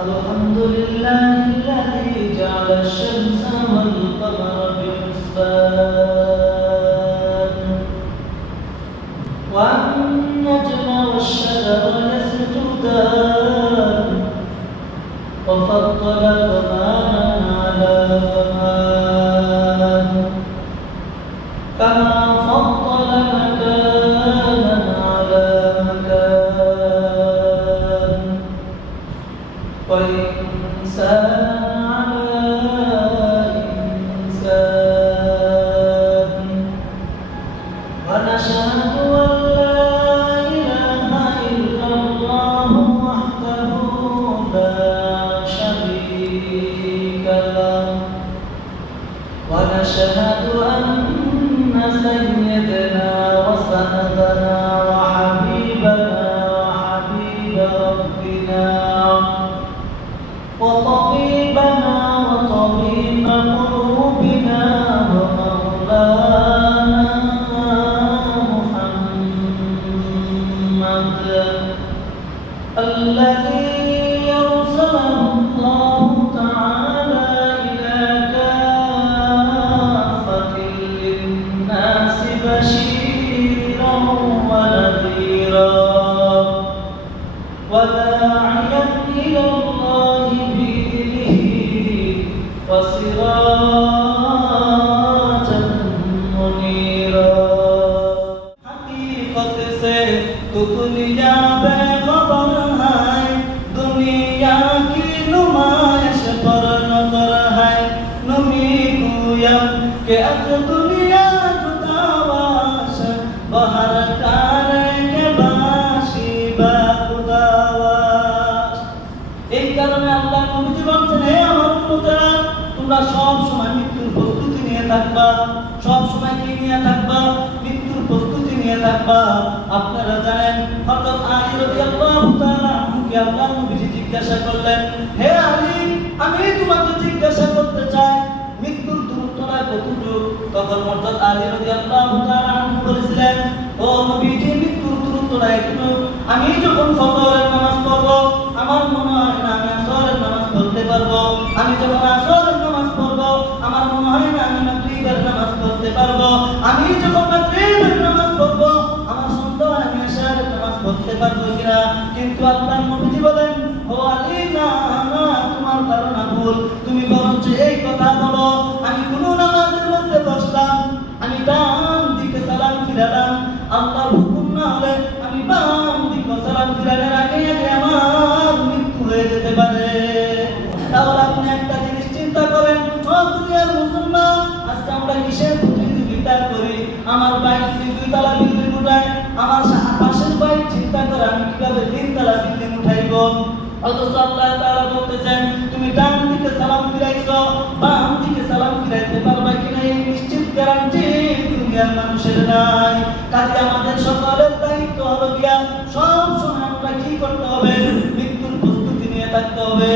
الحمد لله الذي جعل الشمس والقمر بحسبان والنجم والشجر يسجدان وفضل غماما على غمام كما فضل مكانا على مكان وإنسانا على إنسان ونشهد أن لا إله إلا الله وحده لا شريك له ونشهد أن سيدنا وسندنا وحبيبنا وحبيب ربنا وطبيبنا وطبيب قلوبنا ومولانا محمد الذي أرسله الله تعالى إلى كافة للناس بشيرا ونذيرا وداعيا إلى الله بإذنه وسراجا منيرا حقيقة से तो दुनिया बेखबर है दुनिया की नुमाइश पर नजर है नमी गुयम के अस दुनिया जुदावाश बाहर करेंगे बाशी बाखुदावाश এই কারণে আল্লাহ নবীজি বলেন হে আমার উম্মতেরা তোমরা সব সময় মৃত্যুর প্রস্তুতি নিয়ে থাকবা সব সময় কি নিয়ে থাকবা মৃত্যুর প্রস্তুতি নিয়ে থাকবা আপনারা জানেন হযরত আলী রাদিয়াল্লাহু তাআলা আনহুকে আল্লাহ নবীজি জিজ্ঞাসা করলেন হে আলী আমি তোমাকে জিজ্ঞাসা করতে চাই মৃত্যুর দূরত্বটা কতটুকু তখন হযরত আলী রাদিয়াল্লাহু তাআলা আনহু বলেছিলেন ও নবীজি মৃত্যুর দূরত্বটা একটু আমি যখন ফজরের নামাজ পড়ব আমার মনে হয় না আমি আসরের নামাজ পড়তে পারবো আমি যখন আসরের নামাজ পড়ব আমার মনে হয় না আমি মাগরিবের নামাজ পড়তে পারবো আমি যখন মাগরিবের নামাজ পড়ব আমার সন্দেহ আমি এশারের নামাজ পড়তে পারবো কিনা কিন্তু আল্লাহ নবীজি বলেন ও আলী না তোমার ধারণা ভুল তুমি বরঞ্চ এই কথা বলো আমি কোন নামাজের মধ্যে বসলাম আমি ডান দিকে সালাম ফিরালাম আল্লাহর হুকুম না হলে আমি বাম দিকে সালাম ফিরানোর আগে আগে আমার মৃত্যু হয়ে যেতে পারে তাহলে আপনি একটা জিনিস চিন্তা করেন ও দুনিয়ার মুসলমান আজকে আমরা কিসের প্রতিযোগিতা করি আমার বাইক দুইতলা বিল্ডিং উঠায় আমার পাশের বাইক চিন্তা করে আমি কিভাবে তিনতলা বিল্ডিং উঠাইব অথচ আল্লাহ তাআলা বলতেছেন তুমি ডান দিকে সালাম ফিরাইছো বাম দিকে সালাম ফিরাইতে পারবা কিনা এই নিশ্চিত গ্যারান্টি দুনিয়ার মানুষের নাই কাজে আমাদের সকলের দায়িত্ব হলো গিয়া সব সময় আমরা কি করতে হবে মৃত্যুর প্রস্তুতি নিয়ে থাকতে হবে।